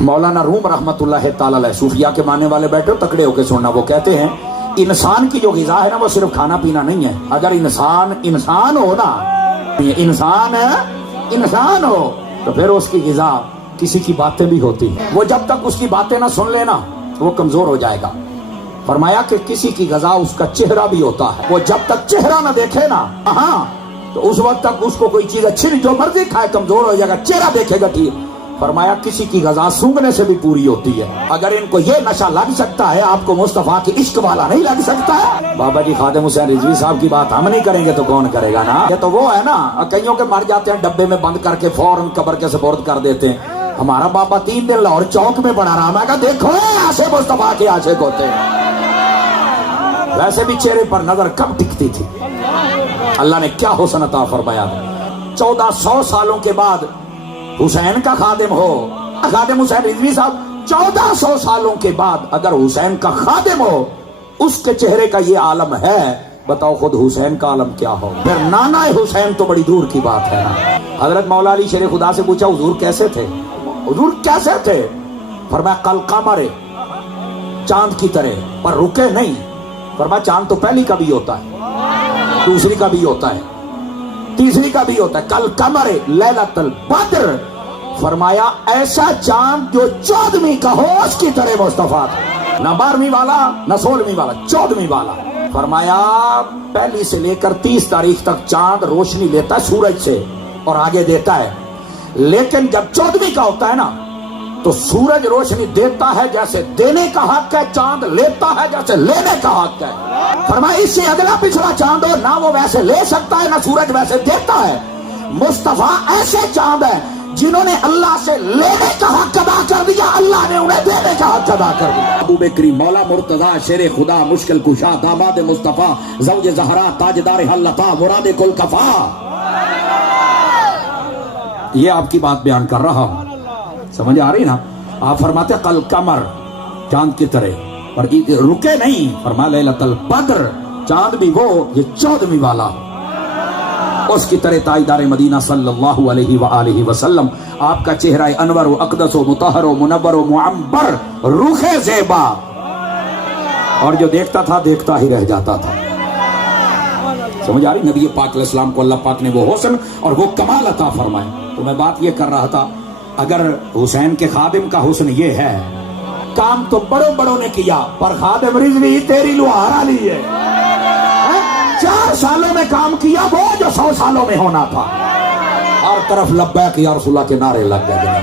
مولانا روم رحمتullah تعالی علیہ صوفیہ کے ماننے والے بیٹھے ہو تکڑے ہو کے سننا، وہ کہتے ہیں انسان کی جو غذا ہے نا وہ صرف کھانا پینا نہیں ہے. اگر انسان ہو نا، انسان ہو تو پھر اس کی غذا کسی کی باتیں بھی ہوتی ہیں. وہ جب تک اس کی باتیں نہ سن لینا وہ کمزور ہو جائے گا. فرمایا کہ کسی کی غذا اس کا چہرہ بھی ہوتا ہے. وہ جب تک چہرہ نہ دیکھے نا تو اس وقت تک اس کو کوئی چیز اچھی نہیں، جو مرضی کھائے کمزور ہو جائے گا. چہرہ دیکھے گا ٹھیک. فرمایا کسی کی غذا سونگنے سے بھی پوری ہوتی ہے. اگر ان کو یہ نشہ لگ سکتا ہے، آپ کو مصطفیٰ کی عشق والا نہیں لگ سکتا ہے. بابا جی خادم حسین رضوی صاحب کی بات ہم نہیں کریں گے تو کون کرے گا نا. یہ تو وہ ہے نا، کئیوں کے مر جاتے ہیں ڈبے میں بند کر کے فوراً قبر کے سپرد کر دیتے ہیں. ہمارا بابا 3 دن لاہور چوک میں بڑا رہا. میں کہا دیکھو ایسے مصطفیٰ کے عاشق ہوتے ہیں. ویسے بھی چہرے پر نظر کب ٹکتی تھی. اللہ نے کیا حسن عطا فرمایا. 1400 سالوں کے بعد حسین کا خادم ہو، خادم حسین رضوی صاحب 1400 سالوں کے بعد اگر حسین کا خادم ہو، اس کے چہرے کا یہ عالم ہے، بتاؤ خود حسین کا عالم کیا ہو. پھر نانا حسین تو بڑی دور کی بات ہے. حضرت مولا علی شیر خدا سے پوچھا حضور کیسے تھے؟ حضور کیسے تھے؟ فرمایا کل قمر، چاند کی طرح، پر رکے نہیں. فرمایا چاند تو پہلی کا بھی ہوتا ہے، دوسری کا بھی ہوتا ہے، تیسری کا بھی ہوتا ہے. کل قمر لیلۃ البدر. فرمایا ایسا چاند جو 14ویں کا ہو اس کی طرح مصطفیٰ تھا. نہ 12ویں والا نہ 16ویں والا، 14ویں والا. فرمایا پہلی سے لے کر 30 تاریخ تک چاند روشنی لیتا ہے سورج سے اور آگے دیتا ہے. لیکن جب 14ویں کا ہوتا ہے نا تو سورج روشنی دیتا ہے جیسے دینے کا حق ہے، چاند لیتا ہے جیسے لینے کا حق ہے. فرمایا اس سے اگلا پچھلا چاند ہو نہ وہ ویسے لے سکتا ہے نہ سورج ویسے دیتا ہے. مصطفیٰ ایسے چاند ہیں جنہوں نے اللہ سے لینے کا حق ادا کر دیا، اللہ نے انہیں دینے کا حق ادا کر دیا. ابو بکری مولا مرتضیٰ شیر خدا مشکل کشا داماد مصطفیٰ زوج زہرا تاجدار حلتا مراد کل کفا. یہ آپ کی بات بیان کر رہا ہوں، سمجھ آ رہی نا. آپ فرماتے قل قمر، چاند کی طرح، اور رکے نہیں. فرمایا لیلۃ البدر، چاند بھی وہ یہ 14ویں والا اس کی طرح تاجدار مدینہ صلی اللہ علیہ وآلہ وسلم. آپ کا چہرہ انور و اقدس و مطہر و منور و معمبر، روح زیبا، اور جو دیکھتا تھا دیکھتا ہی رہ جاتا تھا. سمجھ آ رہی. نبی پاک علیہ السلام کو اللہ پاک نے وہ حسن اور وہ کمال عطا فرمائے. تو میں بات یہ کر رہا تھا، اگر حسین کے خادم کا حسن یہ ہے، کام تو بڑوں نے کیا پر خادم رضوی تیری لوہارا لی ہے. 4 سالوں میں کام کیا وہ جو 100 سالوں میں ہونا تھا. ہر طرف لبیک یا رسول اللہ کے نعرے لگ گئے.